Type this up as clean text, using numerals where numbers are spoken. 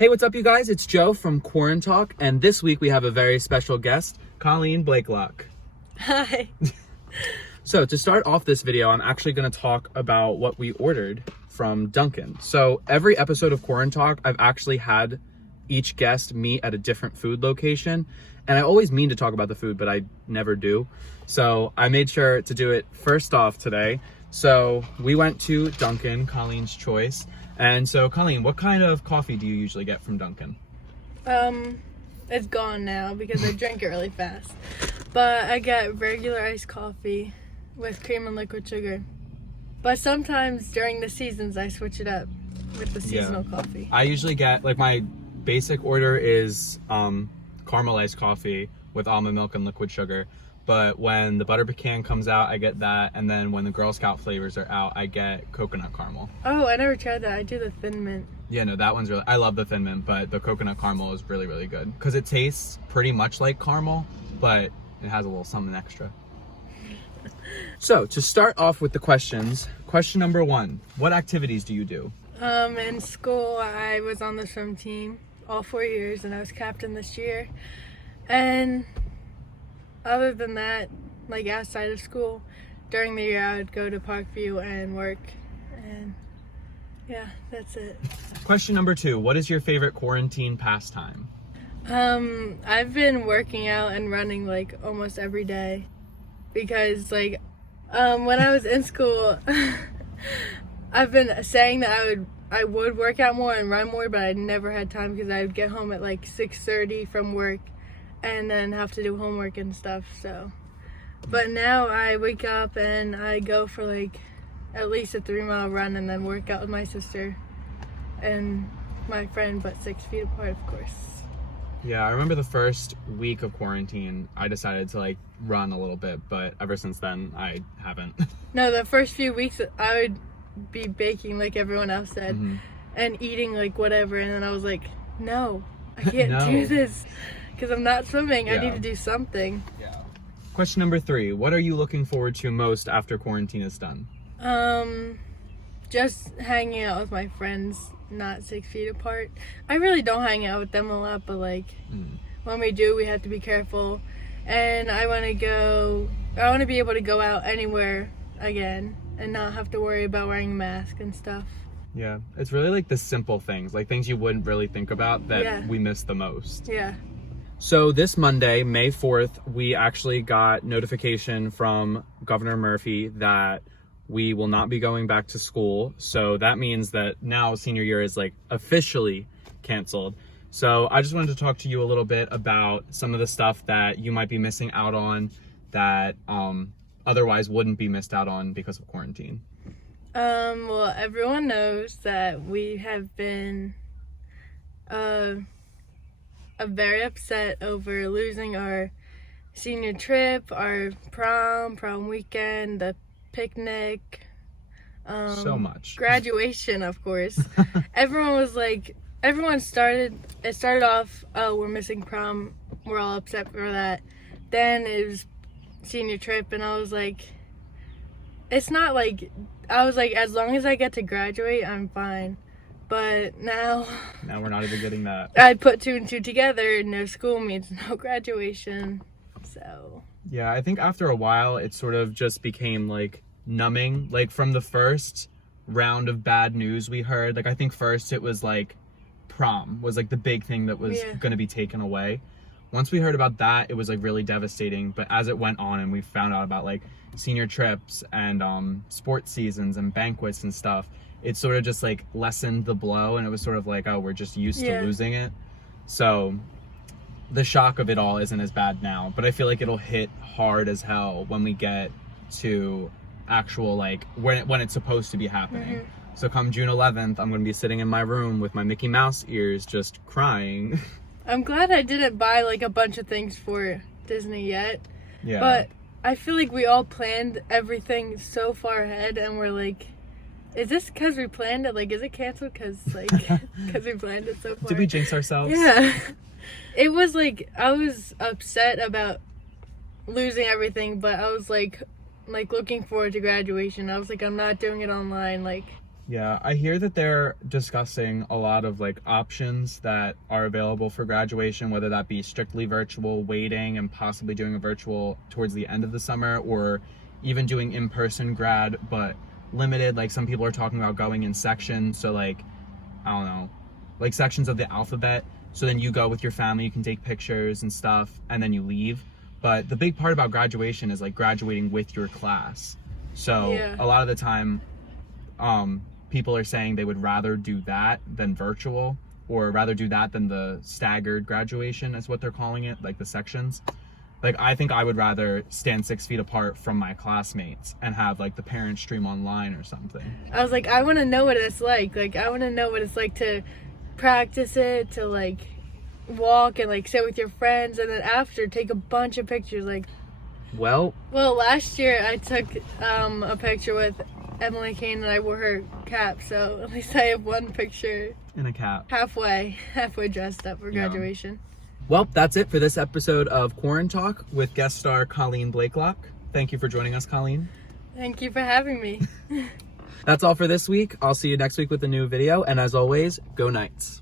Hey, what's up, you guys? It's Joe from Quarantalk, and this week we have a very special guest, Colleen Blakelock. Hi. So to start off this video, I'm actually going to talk about what we ordered from Dunkin'. So every episode of Quarantalk, I've actually had each guest meet at a different food location, and I always mean to talk about the food, but I never do. So I made sure to do it first off today. So we went to Dunkin', Colleen's choice. And so, Colleen, what kind of coffee do you usually get from Dunkin'? It's gone now because I drank it really fast. But I get regular iced coffee with cream and liquid sugar. But sometimes during the seasons, I switch it up with the seasonal coffee. I usually get, like, my basic order is caramelized coffee with almond milk and liquid sugar. But when the butter pecan comes out, I get that. And then when the Girl Scout flavors are out, I get coconut caramel. Oh, I never tried that. I do the Thin Mint. Yeah, no, that one's really, I love the Thin Mint, but the coconut caramel is really, really good. Because it tastes pretty much like caramel, but it has a little something extra. So, to start off with the questions, question number 1, what activities do you do? In school, I was on the swim team all 4 years, and I was captain this year. And other than that, like outside of school, during the year I would go to Parkview and work, and yeah, that's it. Question number 2, what is your favorite quarantine pastime? I've been working out and running like almost every day because like when I was in school I've been saying that I would work out more and run more, but I never had time because I would get home at like 6:30 from work and then have to do homework and stuff. So but now I wake up and I go for like at least a 3-mile run and then work out with my sister and my friend, but 6 feet apart, of course. Yeah, I remember the first week of quarantine, I decided to like run a little bit, but ever since then, I haven't. No, the first few weeks I would be baking like everyone else said, and eating like whatever, and then I was like, no, I can't do this because I'm not swimming. I need to do something. Yeah. Question number 3, what are you looking forward to most after quarantine is done? Just hanging out with my friends, not 6 feet apart. I really don't hang out with them a lot, but like when we do, we have to be careful. And I want to be able to go out anywhere again and not have to worry about wearing a mask and stuff. Yeah, it's really like the simple things, like things you wouldn't really think about that we miss the most. Yeah. So this Monday, May 4th, we actually got notification from Governor Murphy that we will not be going back to school. So that means that now senior year is like officially canceled. So I just wanted to talk to you a little bit about some of the stuff that you might be missing out on that otherwise wouldn't be missed out on because of quarantine. Well, everyone knows that we have been very upset over losing our senior trip, our prom weekend, the picnic, so much. Graduation, of course. It started off, oh, we're missing prom, we're all upset for that. Then it was senior trip, and I was like, as long as I get to graduate, I'm fine. But now we're not even getting that. I put 2 and 2 together. No school means no graduation. So yeah, I think after a while it sort of just became like numbing. Like from the first round of bad news we heard, like I think first it was like prom was like the big thing that was going to be taken away. Once we heard about that, it was like really devastating. But as it went on and we found out about like senior trips and sports seasons and banquets and stuff, it sort of just like lessened the blow, and it was sort of like, oh, we're just used to losing it. So the shock of it all isn't as bad now, but I feel like it'll hit hard as hell when we get to actual like when it's supposed to be happening. So come June 11th, I'm going to be sitting in my room with my Mickey Mouse ears just crying. I'm glad I didn't buy like a bunch of things for Disney yet. Yeah. But I feel like we all planned everything so far ahead, and we're like, is this because we planned it? Like, is it canceled because we planned it so far? Did we jinx ourselves? Yeah. It was like, I was upset about losing everything, but I was like looking forward to graduation. I was like, I'm not doing it online. Like, Yeah, I hear that they're discussing a lot of like options that are available for graduation, whether that be strictly virtual, waiting, and possibly doing a virtual towards the end of the summer, or even doing in-person grad, but limited. Like some people are talking about going in sections, so like, I don't know, like sections of the alphabet. So then you go with your family, you can take pictures and stuff, and then you leave. But the big part about graduation is like graduating with your class. So a lot of the time, people are saying they would rather do that than virtual, or rather do that than the staggered graduation is what they're calling it, like the sections. Like, I think I would rather stand 6 feet apart from my classmates and have like the parent stream online or something. I was like, I want to know what it's like. Like, I want to know what it's like to practice it, to like walk and like sit with your friends, and then after take a bunch of pictures. Like, well, last year I took a picture with Emily Kane and I wore her cap, so at least I have one picture in a cap, halfway dressed up for graduation. Well, that's it for this episode of Quarantalk with guest star Colleen Blakelock. Thank you for joining us, Colleen. Thank you for having me. That's all for this week. I'll see you next week with a new video, and as always, go Knights.